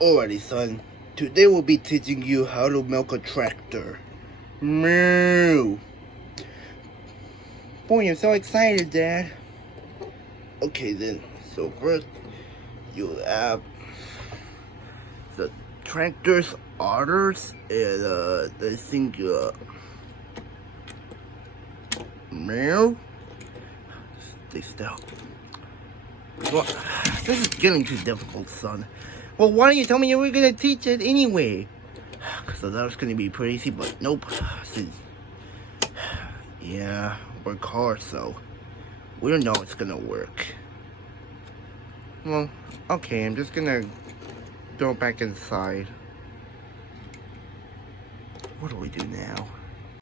Alrighty, son. Today we'll be teaching you how to milk a tractor. Moo! Boy, I'm so excited, Dad. Okay then, so first you have the tractor's orders and I think moo. Stay still. Well, this is getting too difficult, son. Well, why don't you tell me you were gonna teach it anyway? Cause that was gonna be pretty easy, but nope. Since, yeah, we're cars, so we don't know it's gonna work. Well, okay, I'm just gonna go back inside. What do we do now?